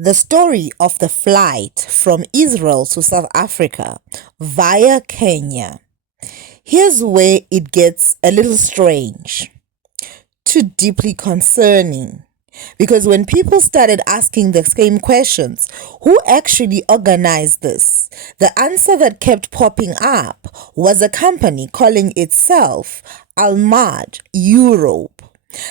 The story of the flight from Israel to South Africa via Kenya. Here's where it gets a little strange, too deeply concerning. Because when people started asking the same questions, who actually organized this? The answer that kept popping up was a company calling itself Almad Europe.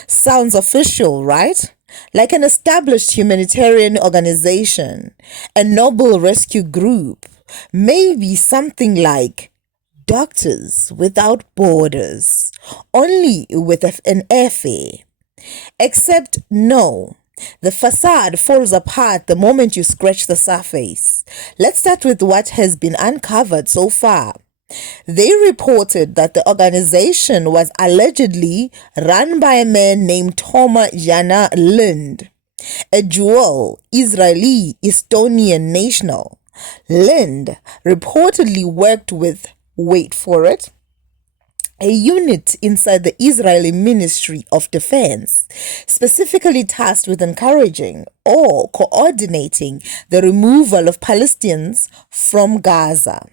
Sounds official, right? Like an established humanitarian organization, a noble rescue group, maybe something like Doctors Without Borders, only with an airfare. Except no. The facade falls apart the moment you scratch the surface. Let's start with what has been uncovered so far. They reported that the organization was allegedly run by a man named Toma Jana Lind, a dual Israeli-Estonian national. Lind reportedly worked with, wait for it, a unit inside the Israeli Ministry of Defense, specifically tasked with encouraging or coordinating the removal of Palestinians from Gaza.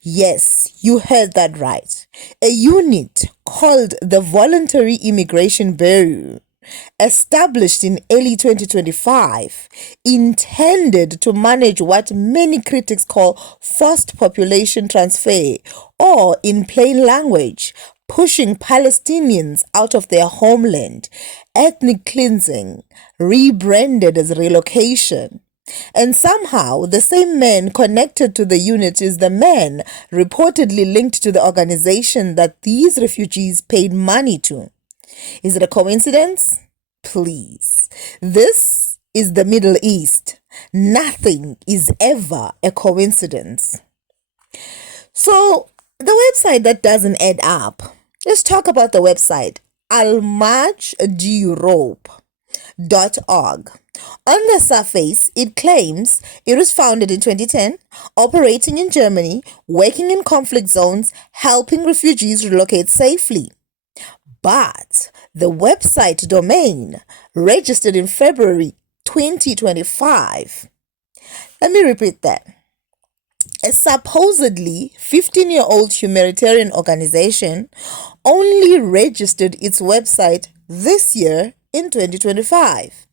Yes, you heard that right. A unit called the Voluntary Immigration Bureau, established in early 2025, intended to manage what many critics call forced population transfer, or in plain language, pushing Palestinians out of their homeland, ethnic cleansing, rebranded as relocation. And somehow, the same man connected to the unit is the man reportedly linked to the organization that these refugees paid money to. Is it a coincidence? Please. This is the Middle East. Nothing is ever a coincidence. So, the website that doesn't add up. Let's talk about the website almajeurope.org. On the surface, it claims it was founded in 2010, operating in Germany, working in conflict zones, helping refugees relocate safely. But the website domain registered in February 2025. Let me repeat that. A supposedly 15-year-old humanitarian organization only registered its website this year in 2025.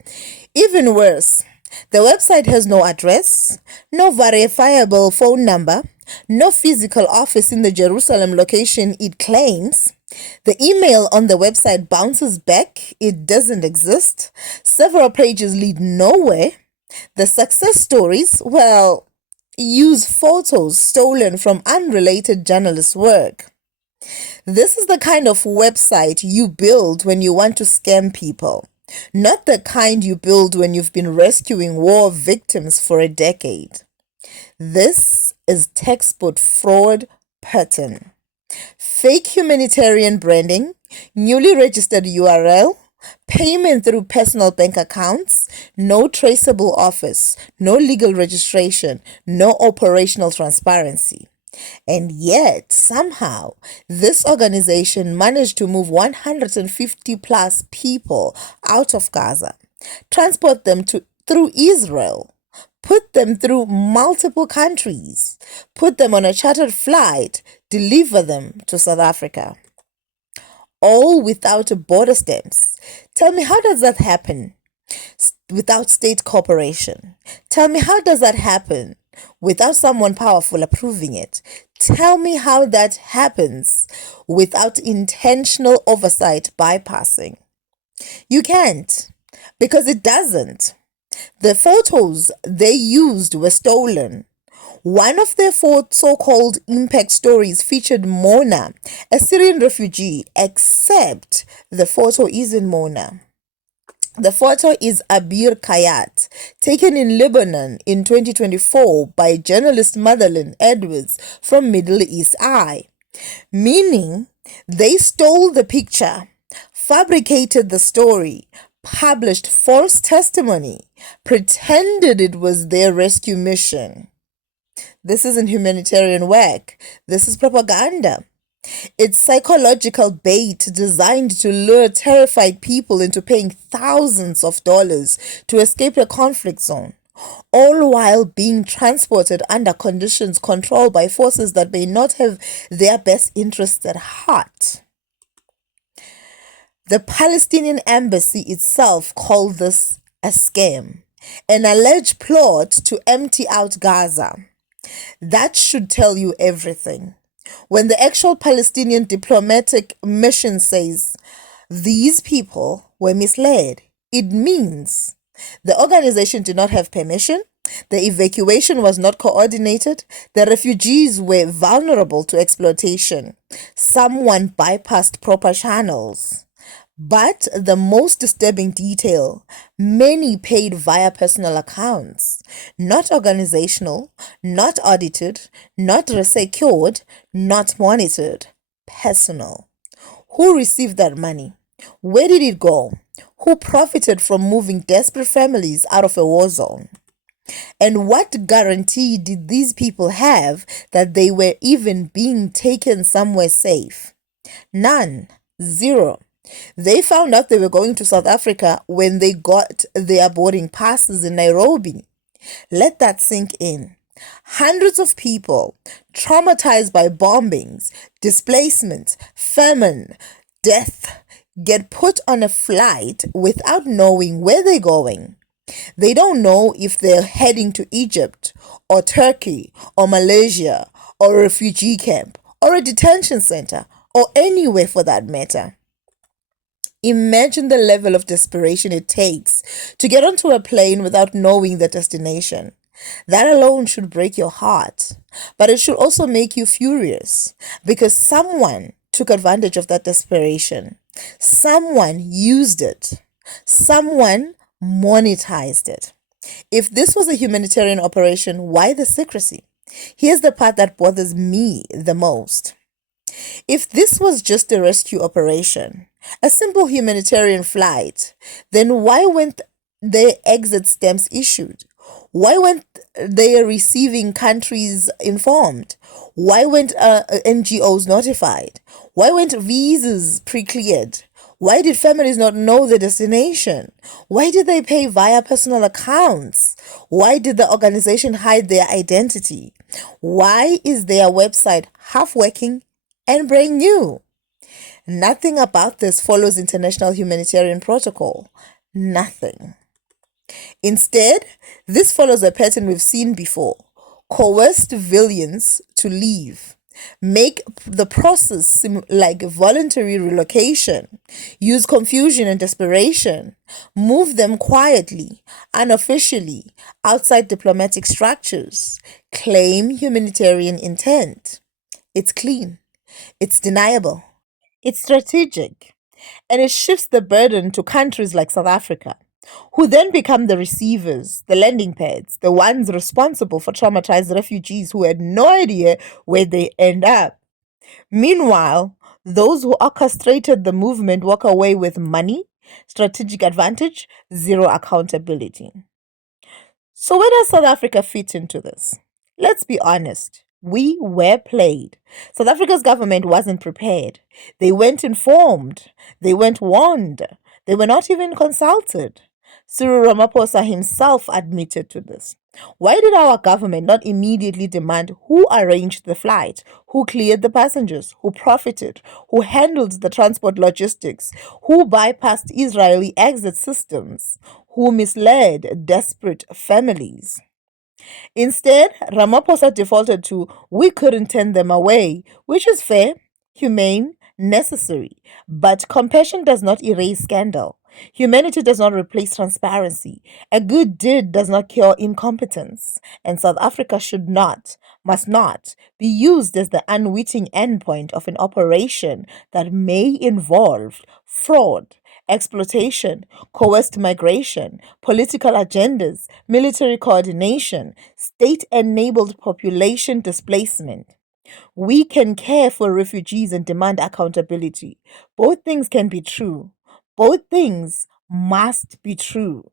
Even worse, the website has no address, no verifiable phone number, no physical office in the Jerusalem location it claims. The email on the website bounces back, it doesn't exist. Several pages lead nowhere. The success stories, well, use photos stolen from unrelated journalists' work. This is the kind of website you build when you want to scam people. Not the kind you build when you've been rescuing war victims for a decade. This is textbook fraud pattern. Fake humanitarian branding, newly registered URL, payment through personal bank accounts, no traceable office, no legal registration, no operational transparency. And yet, somehow, this organization managed to move 150 plus people out of Gaza, transport them through Israel, put them through multiple countries, put them on a chartered flight, deliver them to South Africa. All without border stamps. Tell me, how does that happen? Without state cooperation. Tell me, how does that happen without someone powerful approving it? Tell me how that happens without intentional oversight bypassing. You can't, because it doesn't. The photos they used were stolen. One of their 4 so-called impact stories featured Mona, a Syrian refugee, except the photo isn't Mona. The photo is Abir Kayat, taken in Lebanon in 2024 by journalist Madeleine Edwards from Middle East Eye. Meaning, they stole the picture, fabricated the story, published false testimony, pretended it was their rescue mission. This isn't humanitarian work. This is propaganda. It's psychological bait designed to lure terrified people into paying thousands of dollars to escape a conflict zone, all while being transported under conditions controlled by forces that may not have their best interests at heart. The Palestinian embassy itself called this a scam, an alleged plot to empty out Gaza. That should tell you everything. When the actual Palestinian diplomatic mission says these people were misled, it means the organization did not have permission, the evacuation was not coordinated, the refugees were vulnerable to exploitation, someone bypassed proper channels. But the most disturbing detail, many paid via personal accounts, not organizational, not audited, not secured, not monitored, personal. Who received that money? Where did it go? Who profited from moving desperate families out of a war zone? And what guarantee did these people have that they were even being taken somewhere safe? None. Zero. They found out they were going to South Africa when they got their boarding passes in Nairobi. Let that sink in. Hundreds of people traumatized by bombings, displacement, famine, death get put on a flight without knowing where they're going. They don't know if they're heading to Egypt or Turkey or Malaysia or a refugee camp or a detention center or anywhere for that matter. Imagine the level of desperation it takes to get onto a plane without knowing the destination. That alone should break your heart, but it should also make you furious because someone took advantage of that desperation. Someone used it. Someone monetized it. If this was a humanitarian operation, why the secrecy? Here's the part that bothers me the most. If this was just a rescue operation, a simple humanitarian flight, then why weren't their exit stamps issued? Why weren't they receiving countries informed? Why weren't NGOs notified? Why weren't visas pre-cleared? Why did families not know the destination? Why did they pay via personal accounts? Why did the organization hide their identity? Why is their website half working and brand new? Nothing about this follows international humanitarian protocol. Nothing. Instead, this follows a pattern we've seen before. Coerce civilians to leave. Make the process seem like voluntary relocation. Use confusion and desperation. Move them quietly, unofficially, outside diplomatic structures. Claim humanitarian intent. It's clean. It's deniable. It's strategic. And it shifts the burden to countries like South Africa, who then become the receivers, the landing pads, the ones responsible for traumatized refugees who had no idea where they end up. Meanwhile, those who orchestrated the movement walk away with money, strategic advantage, zero accountability. So, where does South Africa fit into this? Let's be honest. We were played. South Africa's government wasn't prepared. They weren't informed. They weren't warned. They were not even consulted. Cyril Ramaphosa himself admitted to this. Why did our government not immediately demand who arranged the flight, who cleared the passengers, who profited, who handled the transport logistics, who bypassed Israeli exit systems, who misled desperate families? Instead, Ramaphosa defaulted to "we couldn't turn them away," which is fair, humane, necessary. But compassion does not erase scandal. Humanity does not replace transparency. A good deed does not cure incompetence. And South Africa should not, must not, be used as the unwitting endpoint of an operation that may involve fraud, exploitation, coerced migration, political agendas, military coordination, state enabled population displacement. We can care for refugees and demand accountability. Both things can be true. Both things must be true.